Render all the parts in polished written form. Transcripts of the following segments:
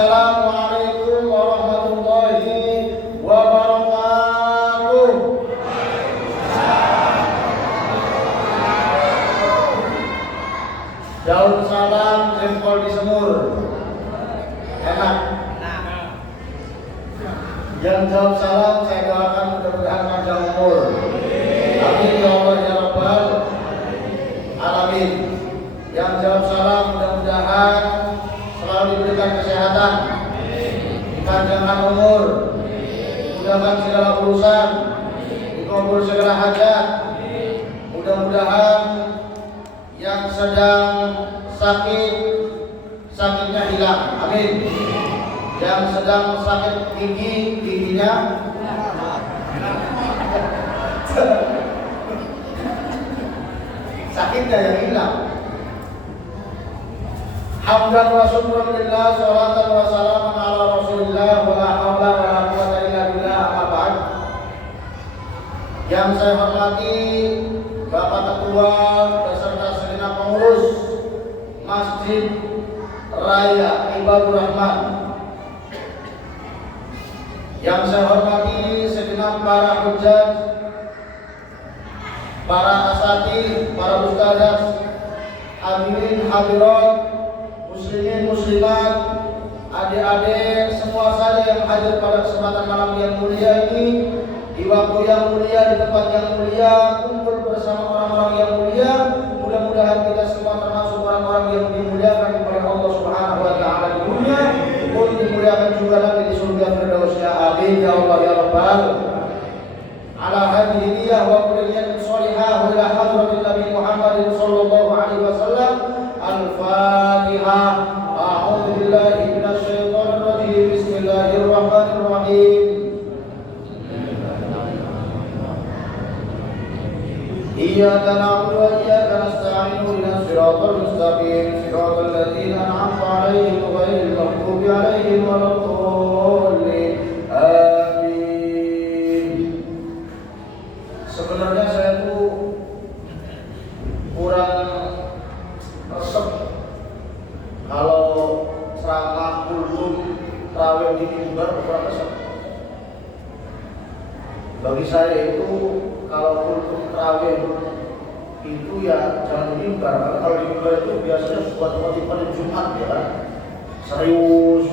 Assalamualaikum warahmatullahi wabarakatuh. Daun salam jempol di semur. Enak. Yang jawab salam saya doakan mudah-mudahan panjang umur. Amin ya Allah ya Rabbal alamin. Yang jawab salam mudah-mudahan selalu diberikan kesehatan, dipanjangkan umur, dimudahkan segala urusan, dikabul segala hajat. Mudah-mudahan yang sedang sakit sakitnya hilang. Amin. Yang sedang sakit giginya sakitnya yang hilang. Hamdan wa syukran lillah, sholatan wa salaman ala rasulillah, wa la hawla wa la quwwata illa billah, amma ba'd. Yang saya hormati Bapak Ketua beserta segenap pengurus Masjid Raya Ibadur Rahman. Yang saya hormati segenap para hujjah, para asatidz, para ustadzah, hadirin hadirat, muslimin muslimat, adik-adik semua saja yang hadir pada kesempatan malam yang mulia ini, di waktu yang mulia, di tempat yang mulia, kumpul bersama orang-orang yang mulia. Mudah-mudahan kita semua termasuk orang-orang yang dimuliakan oleh Allah Subhanahu wa taala di dunia, pun dimuliakan juga nanti di surga firdaus. Amin ya Allah ya Rabbal ala hadhihi niyyah wa kulliyatin shalihah wa ila hadratin Nabi Muhammad sallallahu alaihi wasallam. Al-Fatihah. A'udzu billahi minasy syaithanir rajim. Bismillahirrahmanirrahim. Iyyaka na'budu wa iyyaka nasta'in. Ihdinas siratal mustaqim. Siratal ladzina an'amta 'alaihim ghairil maghdubi 'alaihim waladdallin. Amin. Sebenarnya saya tuh kurang resep kalau ceramah kultum tarawih di mimbar, kurang resep. Bagi saya itu kalau kultum tarawih itu ya jangan di mimbar, karena kalau di mimbar itu biasanya buat motivasi Jumat ya kan, serius,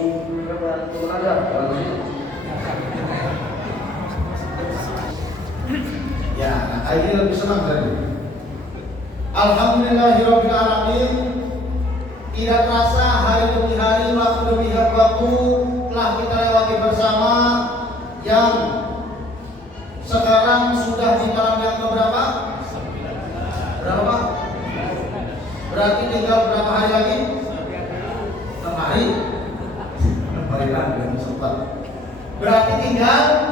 turun aja kalau sih. Ya, ini lebih senang tadi. Alhamdulillahirabbil alamin. Tidak terasa hari demi hari, waktu demi waktu telah kita lewati bersama, yang sekarang sudah di malam yang keberapa? Berapa? Berarti tinggal berapa hari lagi? 6 hari. 6 hari lagi belum sempat. Berarti tinggal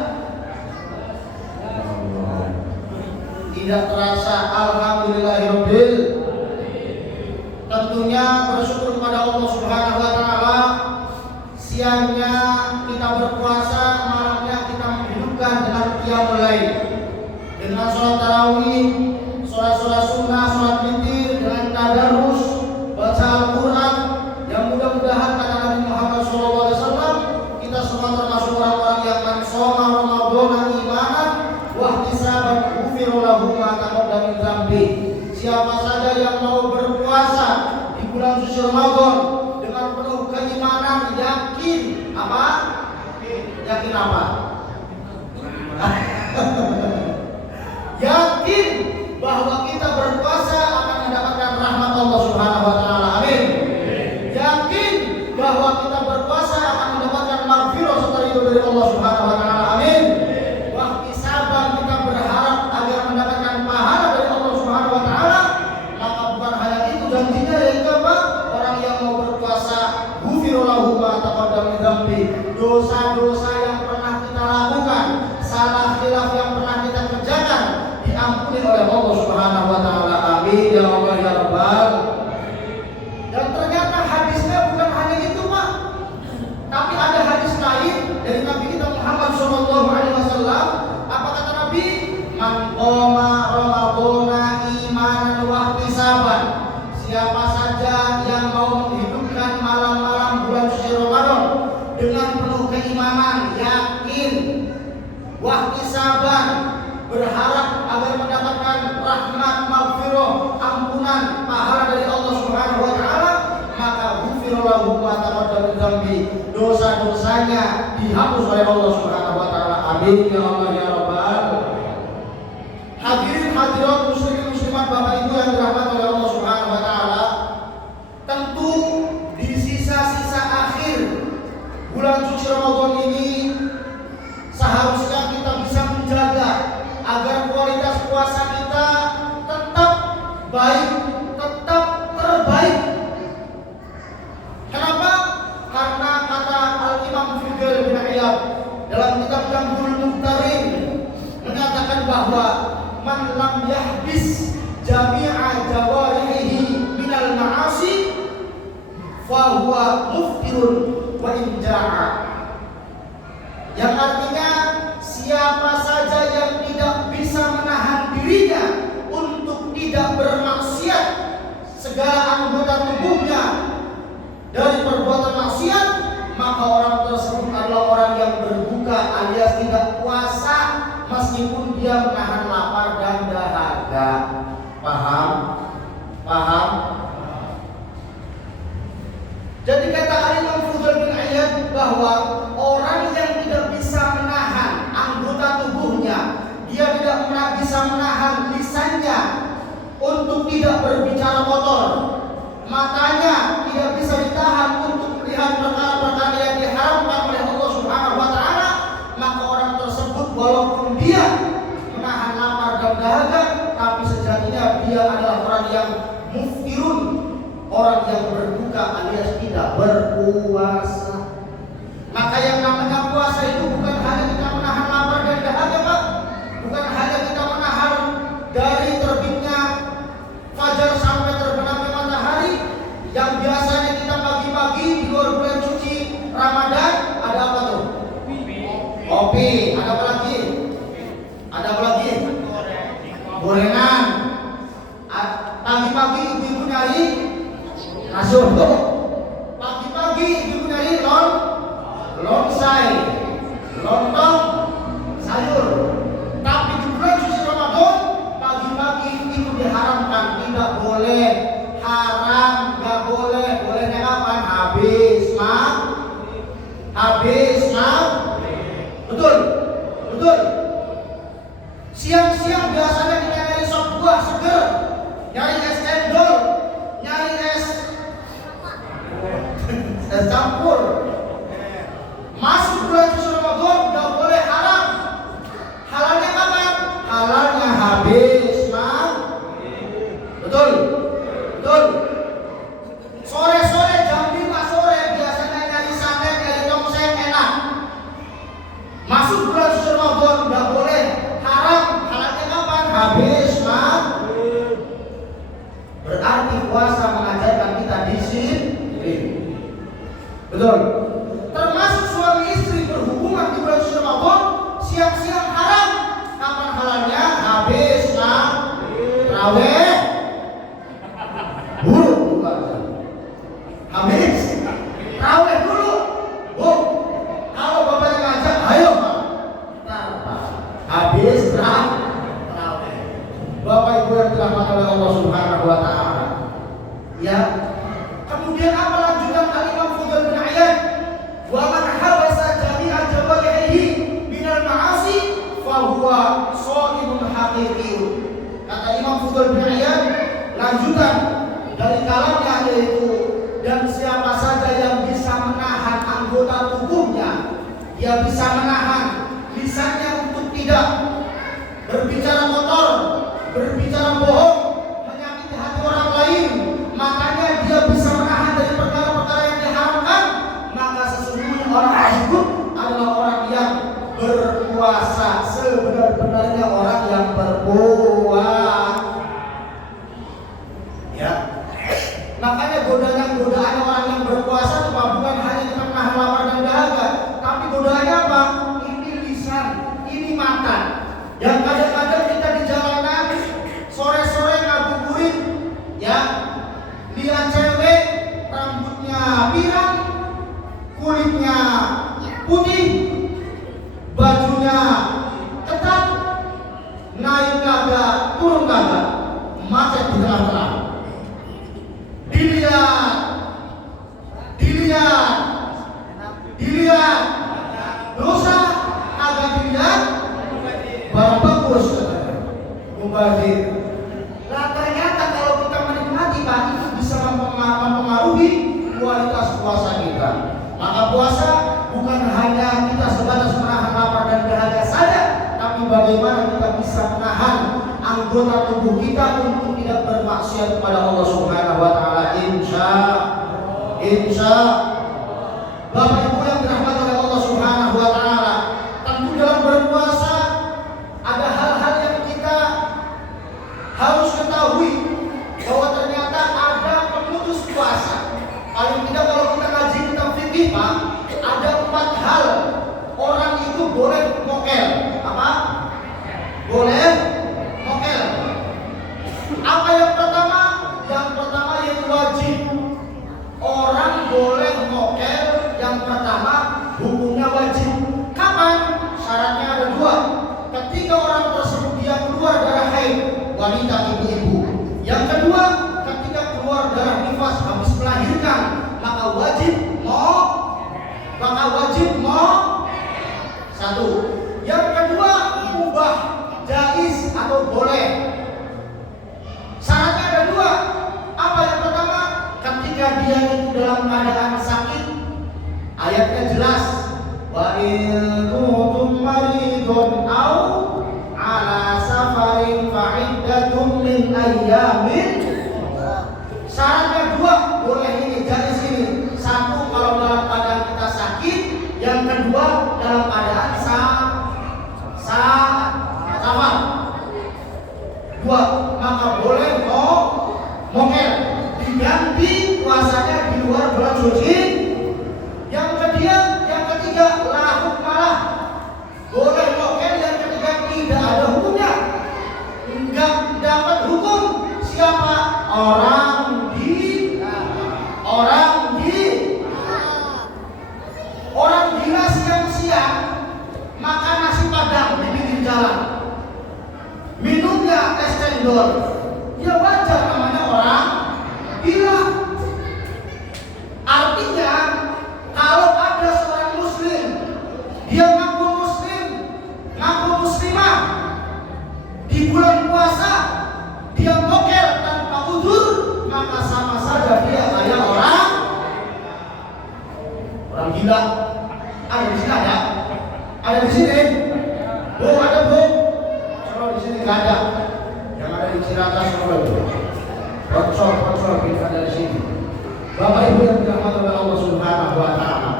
tidak terasa. Alhamdulillahirabbil. Tentunya bersyukur kepada Allah Subhanahu wa taala. Siangnya kita berpuasa, malamnya kita menghidupkan dengan qiyamul lail, dengan sholat tarawih, sholat sunnah, sholat witir, dengan tadarus, baca Al-Quran. Yang mudah-mudahan kata Nabi Muhammad SAW, kita semua termasuk orang-orang yang man shoma Ramadan imanan wa ihtisaban ghufira lahu ma taqaddama min dzambi. Siapa saja yang mau berpuasa di bulan suci Ramadan dengan penuh keimanan, yakin apa? Yakin apa? Yakin bahwa kita berpuasa akan mendapatkan rahmat Allah Subhanahu wa taala. Amin. Yakin bahwa kita berpuasa akan mendapatkan maghfirah serta ridho dari Allah Subhanahu wa taala. Amin. Wa ihtisaban, kita berharap agar mendapatkan pahala dari Allah Subhanahu wa taala. Maka bukan hanya itu janjinya, yaitu apa? Orang yang mau berpuasa ghufira lahu ma taqaddama min dzambi. Dosa-dosa yang pernah kita lakukan, salah khilaf yang pernah kita kerjakan, diampuni oleh Allah Subhanahu wa taala. Amin ya Allah ya Rabbal. Dan ternyata hadisnya bukan hanya itu, Pak. Tapi ada hadis lain dari Nabi kita Muhammad sallallahu alaihi wasallam. Apa kata Nabi? Man qoma ramadhana imanan wa ihtisaban. Siapa saja yang mau menghidupkan malam-malam bulan suci Ramadan wahtisaban, berharap agar mendapatkan rahmat, maghfirah, ampunan, pahala dari Allah Subhanahu wa taala, maka ghufirallahu ma taqaddama min dzambi, dosa-dosanya dihapus oleh Allah Subhanahu wa taala. Amin ya Allah ya rabbal. Hadirin hadirat muslimin muslimat Bapak Ibu yang dirahmati oleh Allah Subhanahu wa taala, tentu di sisa-sisa akhir bulan suci Ramadan ini seharusnya kita bisa menjaga agar kualitas puasa kita tetap baik, tetap terbaik. Kenapa? Karena kata Al-Imam Fudayl bin Iyad dalam kitab Jamhul Muhtarin menyatakan bahwa man lam yahbis jami'a jawarihi minal ma'asi fa huwa muftirun wa in ja'a, yang artinya siapa saja yang tidak bisa menahan dirinya untuk tidak bermaksiat segala anggota tubuhnya dari perbuatan maksiat, maka orang tersebut adalah orang yang berbuka alias tidak puasa meskipun dia menahan lapar dan dahaga. Paham? Paham? Jadi kata Al-Imam Fudayl bin Iyad bahwa orang yang tidak bisa menahan anggota tubuhnya, dia tidak bisa menahan lisannya untuk tidak berbicara kotor, matanya tidak bisa ditahan untuk melihat perkara-perkara yang diharamkan oleh Allah Subhanahu wa taala, maka orang tersebut walaupun dia menahan lapar dan dahaga, tapi sejatinya dia adalah orang yang muftirun, orang yang berbuka alias tidak berpuasa. Maka yang namanya puasa itu bukan hanya kita menahan lapar dan dahaga, Pak. Bukan hanya kita menahan dari terbitnya fajar sampai terbenamnya matahari, yang biasanya kita pagi-pagi di luar bulan suci Ramadan ada apa tuh? Kopi. Ada apa lagi? Ada apa lagi? Gorengan. Pagi-pagi ibu-ibu nyari nasi uduk. Pagi-pagi ibu nyari lontong, lontong sayur. Tapi di bulan suci Ramadan pagi-pagi itu diharamkan, tidak boleh, haram, nggak boleh. Bolehnya kapan? Habis betul. Siang-siang biasanya kita nyari sop buah seger, nyari es cendol, nyari es campur. Masuk bulan suci Ramadan nggak boleh haram. Halalnya kapan? Halalnya habis, betul. Sore-sore jam 5 sore biasanya nyari sate, nyari tongseng enak. Masuk bulan suci Ramadan nggak boleh haram. Halalnya kapan? Habis, berarti puasa mengajarkan kita disiplin. Betul. Termasuk suami istri berhubungan di bulan suci Ramadan, siang-siang haram. Kapan halalnya? Habis, terawih. Habis. Terawih dulu. Kalau bapaknya ngajak, ayo Pak. Habis terawih. Bapak Ibu yang dirahmati oleh Allah Subhanahu wa taala. Ya. Kemudian apa lanjutan Al-Imam Fudayl bin Iyad? Wa man habasa jami'a jawarihi minal ma'asi fa huwa shaimun haqiqiyyun. Kata Imam Fudayl bin Iyad, lanjutan dari kalamnya yaitu, dan siapa saja yang bisa menahan anggota tubuhnya, dia bisa menahan lisannya untuk tidak berbicara kotor, berbicara bohong, menyakiti hati orang lain, makanya dia bisa menahan dari perkara-perkara yang diharamkan, maka sesungguhnya orang tersebut adalah orang yang berpuasa, sebenar-benarnya orang yang berpuasa. Ya. Makanya godaan orang yang berpuasa bukan hanya kita menahan lapar dan dahaga, tapi godaannya apa? Ini lisan, ini mata. Yang kadang-kadang kita di jalanan sore-sore ngabuburit, ya, lihat cewek rambutnya pirang, kulitnya putih, bajunya mubazir. Nah ternyata kalau kita menikmati Pak, itu bisa mempengaruhi kualitas puasa kita. Maka puasa bukan hanya kita sebatas menahan lapar dan dahaga saja, tapi bagaimana kita bisa menahan anggota tubuh kita untuk tidak bermaksiat kepada Allah Subhanahu wa taala. Insya Bapak Ibu yang dirahmati oleh Allah Subhanahu wa taala, tentu dalam berpuasa ada hal-hal yang kita harus ketahui bahwa ternyata ada pemutus puasa. Paling tidak kalau kita ngaji tentang fikih Pak, ada 4 hal orang itu boleh mokel. Apa? Boleh mokel. Apa yang pertama? Yang pertama yaitu wajib. Orang boleh mokel yang pertama hukumnya wajib. Kapan? Syaratnya ada 2. Ketika orang tersebut dia keluar darah haid, wanita ibu-ibu. Yang kedua, ketika keluar darah nifas habis melahirkan, maka wajib satu. Yang kedua, mubah, jaiz atau boleh. Syaratnya ada 2. Apa yang pertama? Ketika dia itu dalam keadaan sakit, ayatnya jelas, wa in kuntum maridun aw ala safarin fa iddatun min ayyamin. Syaratnya 2, boleh ini, jaiz ini. 1 kalau dalam keadaan kita sakit, yang kedua dalam keadaan safar. 2, maka boleh mokel, diganti puasanya di luar bulan suci. Yang ketiga lahu malah boleh mokel. Yang ketiga tidak ada hukumnya, enggak dapat hukum. Siapa? Orang gila siang-siang makan nasi padang di pinggir jalan, minumnya es cendol, ya wajar namanya orang gila. Artinya kalau ada seorang muslim, dia ngaku muslim, ngaku muslimah, di bulan puasa dia mokel tanpa udzur, maka sama saja dia kayak orang gila. Ada di sini ada? Ada di sini? Bu, ada Bu? Kalau di sini nggak ada. Yang ada di Ciracas semua itu. Konsol kita ada di sini. Bapak Ibu yang dirahmati oleh Allah Subhanahu wa taala.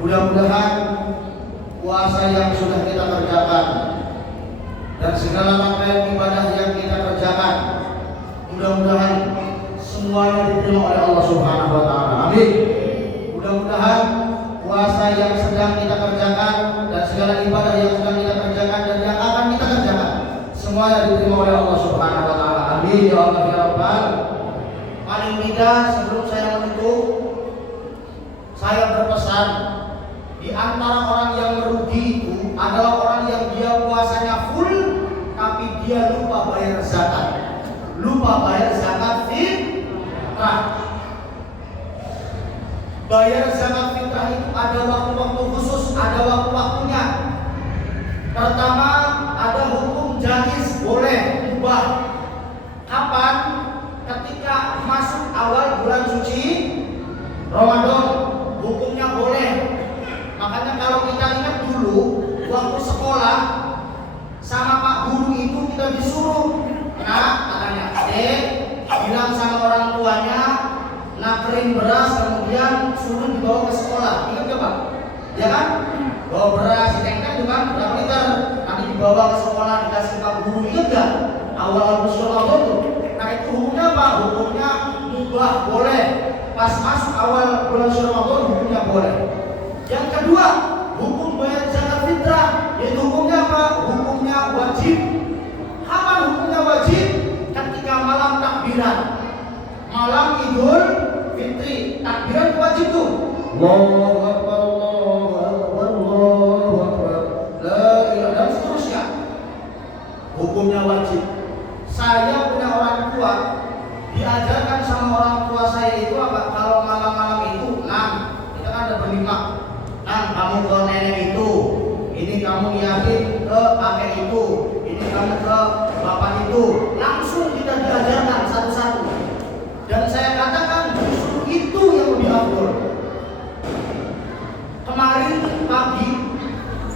Mudah-mudahan puasa yang sudah kita kerjakan dan segala rangkaian ibadah yang kita kerjakan, mudah-mudahan semuanya diterima oleh Allah Subhanahu wa taala. Amin. Mudah-mudahan puasa yang sedang kita kerjakan dan segala ibadah yang sedang kita kerjakan dan yang akan kita kerjakan semuanya diterima oleh Allah Subhanahu wa taala. Amin ya Allah ya Rabbal. Paling tidak sebelum saya menutup, saya berpesan, di antara orang yang merugi itu adalah orang yang dia puasanya full tapi dia lupa bayar zakat. Lupa bayar zakat fitrah. Bayar zakat fitrah itu ada waktu-waktu khusus, ada waktu-waktunya. Pertama, ada hukum jaiz, boleh, mubah. Kapan? Ketika masuk awal bulan suci Ramadan, hukumnya boleh. Makanya kalau kita ingat dulu waktu sekolah sama Pak Guru itu kita disuruh, katanya, bilang sama orang tuanya nakerin beras, kemudian suruh dibawa ke sekolah. Ingat gak Pak? Ya kan? Bawa beras, ditengkan juga berapa liter, nanti dibawa ke sekolah dikasih Pak Guru. Ingat gak? Awal Ramadan tuh. Nah itu hukumnya apa? Hukumnya mubah, boleh. Pas masuk awal bulan Ramadan hukumnya boleh. Yang kedua, hukum bayar zakat fitrah, yaitu hukumnya apa? Hukumnya wajib. Kapan hukumnya wajib? Ketika malam takbiran, malam Idul Fitri, takbiran wajib tuh. Allahu Akbar, Allahu Akbar, Allahu Akbar, la ilaha, dan seterusnya. Hukumnya wajib. Saya punya orang tua, diajarkan sama orang tua saya itu apa? Kalau malam-malam itu, kita kan ada berlima. Kamu ke nenek itu, ini kamu niatin ke kakek itu, ini misalnya ke bapak itu, langsung kita diajarkan satu-satu. Dan saya katakan justru itu yang lebih afdol. Kemarin pagi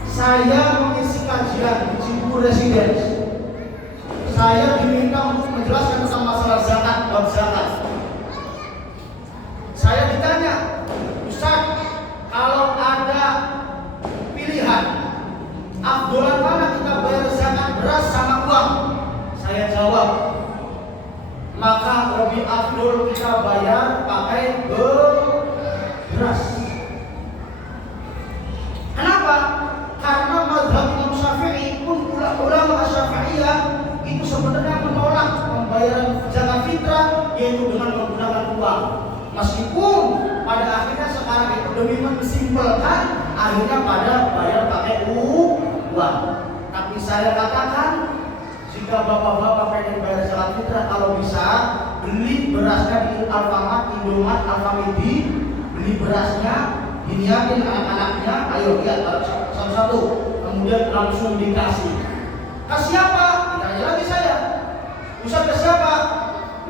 saya mengisi kajian di Cibubur Residence. Saya diminta untuk menjelaskan tentang masalah zakat, bab zakat. Saya ditanya, Ustaz, kalau ada pilihan, afdolan mana kita bayar zakat beras sama uang? Saya jawab, maka lebih afdol kita bayar pakai beras. Kenapa? Karena mazhab Imam Syafi'i pun ulama Syafi'iyah itu sebenarnya menolak pembayaran zakat fitrah yaitu dengan menggunakan uang. Meskipun pada akhirnya sekarang itu demi mensimpelkan akhirnya pada bayar pakai uang. Tapi saya katakan jika bapak-bapak pengen bayar zakat fitrah, kalau bisa beli berasnya di Alfamart, Indomaret, Alfamidi, beli berasnya, diniatin anak-anaknya, ayo lihat satu-satu, kemudian langsung dikasih. Ke siapa? Ditanya lagi saya. Ustaz, ke siapa?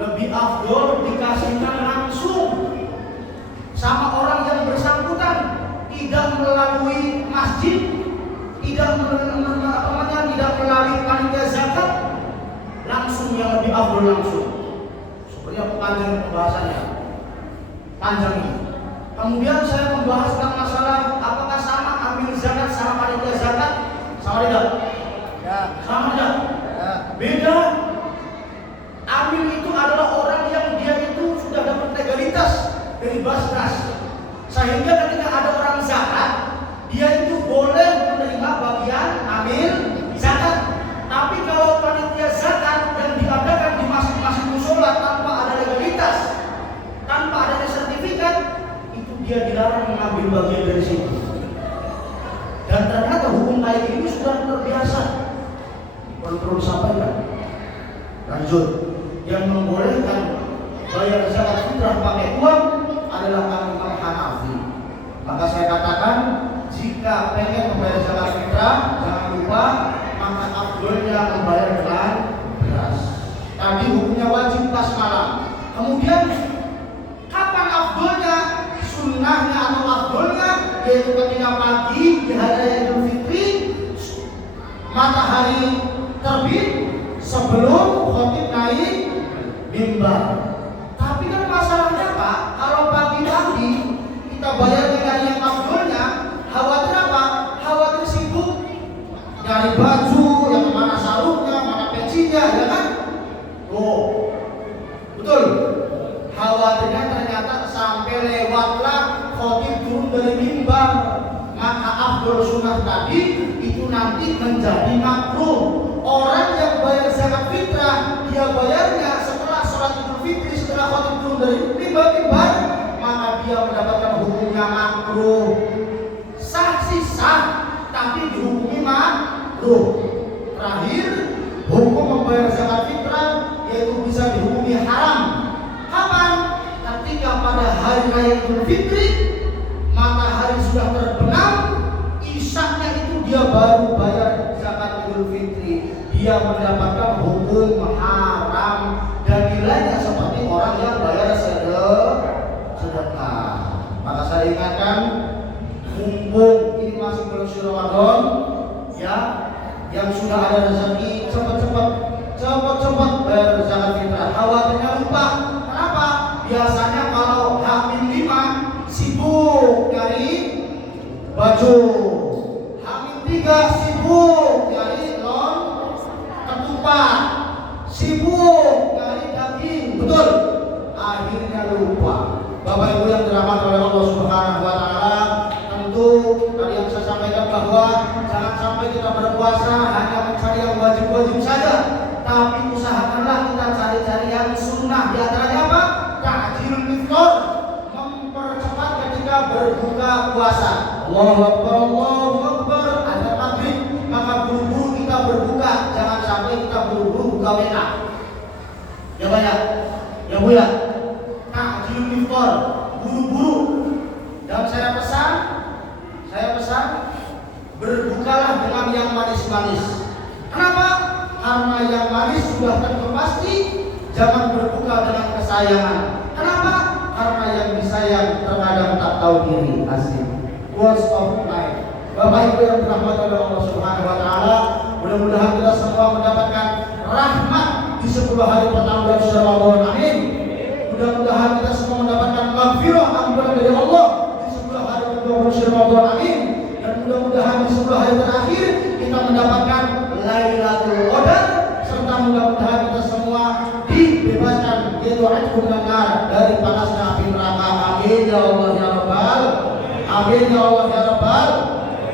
Lebih afdol dikasihkan langsung sama orang yang bersangkutan, tidak melalui masjid, tidak melalui panitia zakat, langsung yang lebih afdol langsung. Sebenarnya panjang pembahasannya, panjang ini. Kemudian saya membahas tentang masalah apakah sama ambil zakat sama panitia zakat, sama tidak? Ya. Sama tidak? Ya. Beda. Amil itu adalah orang yang dia itu sudah dapat legalitas dari Basnas, sehingga ketika ada orang zakat, dia itu boleh menerima bagian amil zakat. Tapi kalau panitia zakat yang diadakan di masing-masing musola tanpa ada legalitas, tanpa ada sertifikat, itu dia dilarang mengambil bagian dari situ. Dan ternyata hukum kayak ini sudah terbiasa. Perlu disampaikan. Lanjut. Yang membolehkan bayar zakat fitrah pakai uang adalah Imam Hanafi. Maka saya katakan, jika pengen membayar zakat fitrah, jangan lupa maka afdolnya membayar dengan beras. Tadi hukumnya wajib pas malam. Kemudian kapan afdolnya? Sunnahnya atau afdolnya yaitu ketika pagi di hari raya Idul Fitri, matahari terbit sebelum khatib naik mimbar. Tapi kan masalahnya Pak, kalau pagi-pagi kita bayar dengan yang afdolnya, khawatir apa? Khawatir sibuk nyari baju, yang mana sarungnya, mana pecinya, ya kan? Oh, betul. Khawatirnya ternyata sampai lewatlah khatib turun dari mimbar, maka afdol sunnah tadi itu nanti menjadi makruh. Orang yang bayar zakat fitrah, dia bayarnya setelah sholat Idul Fitri, setelah khatib turun dari mimbar, maka dia mendapatkan hukumnya makruh. Sah sih sah, tapi dihukumi makruh. Terakhir, hukum membayar zakat fitrah yaitu bisa dihukumi haram. Kapan? Ketika pada hari raya Idul Fitri, matahari sudah terbenam, isyaknya itu dia baru bayar zakat Idul Fitri. Dia mendapatkan hukum haram dan nilainya seperti orang yang bayar sedekah. Maka saya ingatkan, mumpung ini masih bulan Ramadan, ya, yang sudah ada rezeki cepat-cepat bayar zakat fitrah. Khawatirnya lupa. Kenapa? Biasanya kalau H-5 sibuk nyari baju, H-3 sibuk nyari ketupat, sibuk nyari daging, betul? Akhirnya lupa. Bapak Ibu yang dirahmati oleh Allah Subhanahu wa Ta'ala, tentu tadi yang saya sampaikan bahwa jangan sampai kita berpuasa hanya mencari yang wajib-wajib saja, tapi usahakanlah kita cari-cari yang sunnah. Di antaranya apa? Ta'jilul iftar, mempercepat ketika berbuka puasa. Allahu Akbar, Allahu Akbar, ada maghrib, maka buru-buru kita berbuka. Jangan sampai kita buru-buru buka WA. Ya banyak, ya Bu ya. Ta'jilul iftar, buru-buru. Dan saya pesan berbukalah dengan yang manis-manis. Kenapa? karena yang manis sudah tentu pasti, jangan berbuka dengan kesayangan. Kenapa? Karena yang disayang terkadang tak tahu diri. Asik. Words of life. Bapak Ibu yang dirahmati oleh Allah Subhanahu wa taala, mudah-mudahan kita semua mendapatkan rahmat di 10 hari pertama bulan Ramadan. Amin. Mudah-mudahan kita semua mendapatkan maghfirah ampunan dari Allah di 10 hari kedua bulan Ramadan. Amin. Dan mudah-mudahan di 10 hari terakhir kita mendapatkan Lailatul Qadar, serta mudah-mudahan kita semua dibebaskan yaitu ankum minar dari panasnya api neraka. Amin ya Allah ya Rabbal. Amin ya Allah ya Rabbal.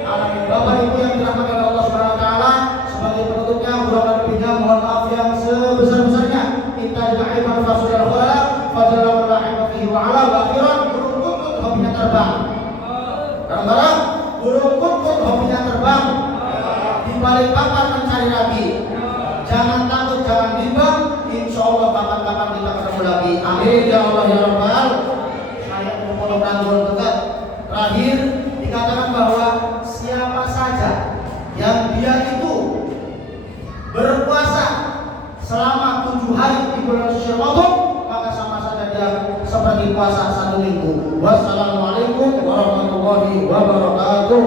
Amin. Bapak Ibu yang dirahmati oleh Allah Subhanahu wa taala, sebagai penutupnya kurang lebihnya mohon maaf yang sebesar-besarnya. Kita da'ifan fasulul khala fadlan rahimah fihi wa ala wa akhiran burung kutut hobinya terbang. Barang-barang burung kutut hobinya terbang. Di balik papan mencari nabi. Jangan takut, jangan bimbang. Insya Allah kapan-kapan kita ketemu lagi. Amin ya Allah ya Rabbal. Saya mau potong rangkuman dekat. Terakhir dikatakan bahwa siapa saja yang dia itu berpuasa selama 7 hari di bulan suci Ramadan, maka sama saja dia seperti puasa 1 minggu. Wassalamualaikum warahmatullahi wabarakatuh.